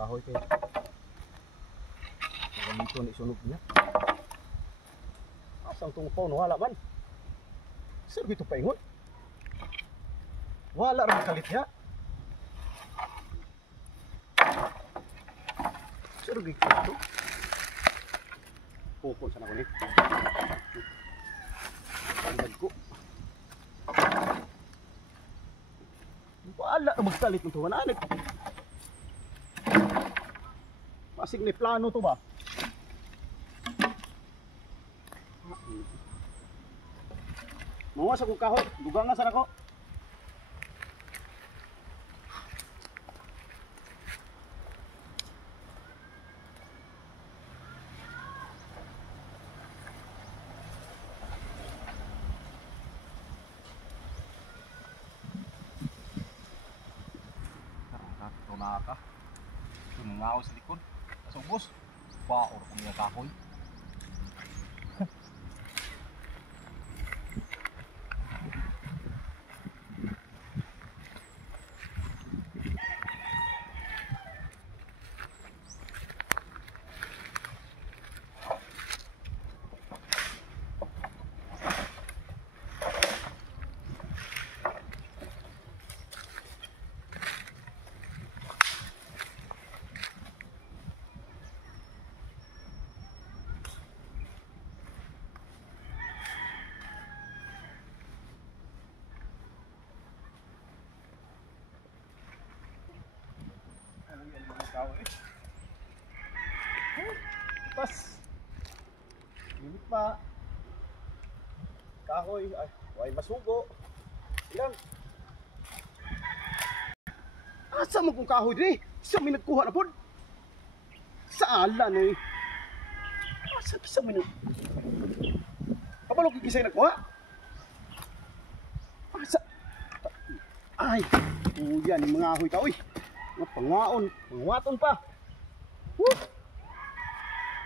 kahoy kay dito ni sunog niya. Asang tungpaw no wala man. Sir gito paingon. Wala ra kalit ya. Sir gito. Pupon sana ko ni. Tandad ko. Wala ra magkalit nito wala. Pasig ni plano to ba? Mga sa kong kahoy, dugangan sa nako. Ito na ka. Ito nangaw sa likod. Subos. Paor ko niya kahoy. Pas. Init pa. Kahoy, ay, way masugo. Ilan? Asa mo kung kahoy diri? Sa mi nagkuha na pod. Sa alan eh. Asa sa mi. Kapalo kikisay nagkuha? Asa? Ay, uyan mga ahoy ka oy. Pangaon, pangawaton pa. Woo!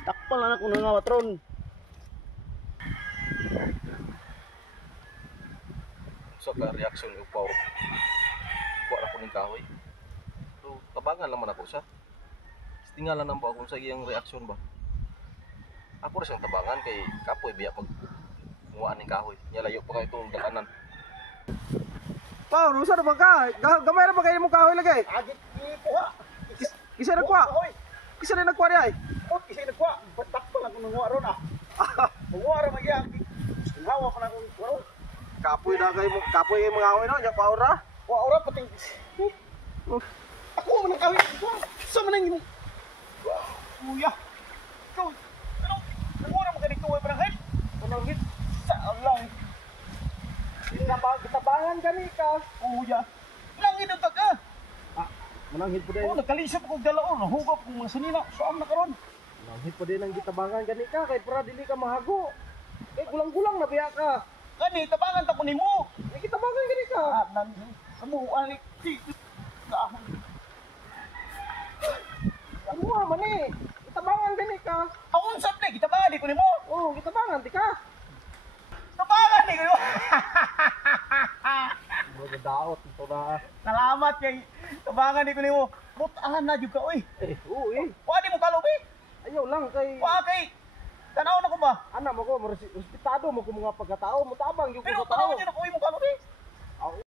Takpal na ako ng awatron. So ka reaction ng upaw. Kuha na ko ng kahoy. So tabangan naman ako siya. Tingala nang ba kung sa iyang reaction ba. Ako rin siyang tabangan kay kapoy biya pag muwaan ng kahoy. Nya layo pa kay itong dalanan. Pao, rusa na ba ka? Gamay na ba kayo mong kahoy lagay? Agit kuha. Kisa nagkuha? Kisa na nagkuha niya ay? Oh, isa nagkuha. Batak pa lang kung nanguha ron ah. Nanguha ron magyang. Hinawa pa lang kung nanguha ron. Kapoy na kayo mong kapoy kayo mga kahoy no? Nya pa ora? Wa ora pating. Ako man ang kahoy. Sa man ang kuya. Ikaw. Ano? Nanguha ron maganito ay parang panangit. Sa Allah. Kitabangan gani ka. Kuya. Langit ang taga. Mananghid po din. Oh, nagkalisap ko dalaon, nahugap ko mga sanina. Saan na karon? Mananghid po din ang kitabangan gani ka kay para dili ka mahago. Kay gulang-gulang na biya ka. Gani tabangan ta ko nimo. May kitabangan gani ka. Amo ani ti. Ano man eh. Kitabangan gani ka. Awon sab ni kitabangan di ko nimo. Oh, kitabangan di ka. Tabangan ni ko. Magdaot ito na. Salamat kay tabangan ni ko nimo. Mutahan na jud ka oy. Oo eh. Wa di mo kalubi. Ayaw lang kay Wa kay tanaw na ko ba? ana mo ko respetado mo ko mga pagkatao mo tabang yung Pero sa tao. tanaw jud ako mo kalubi.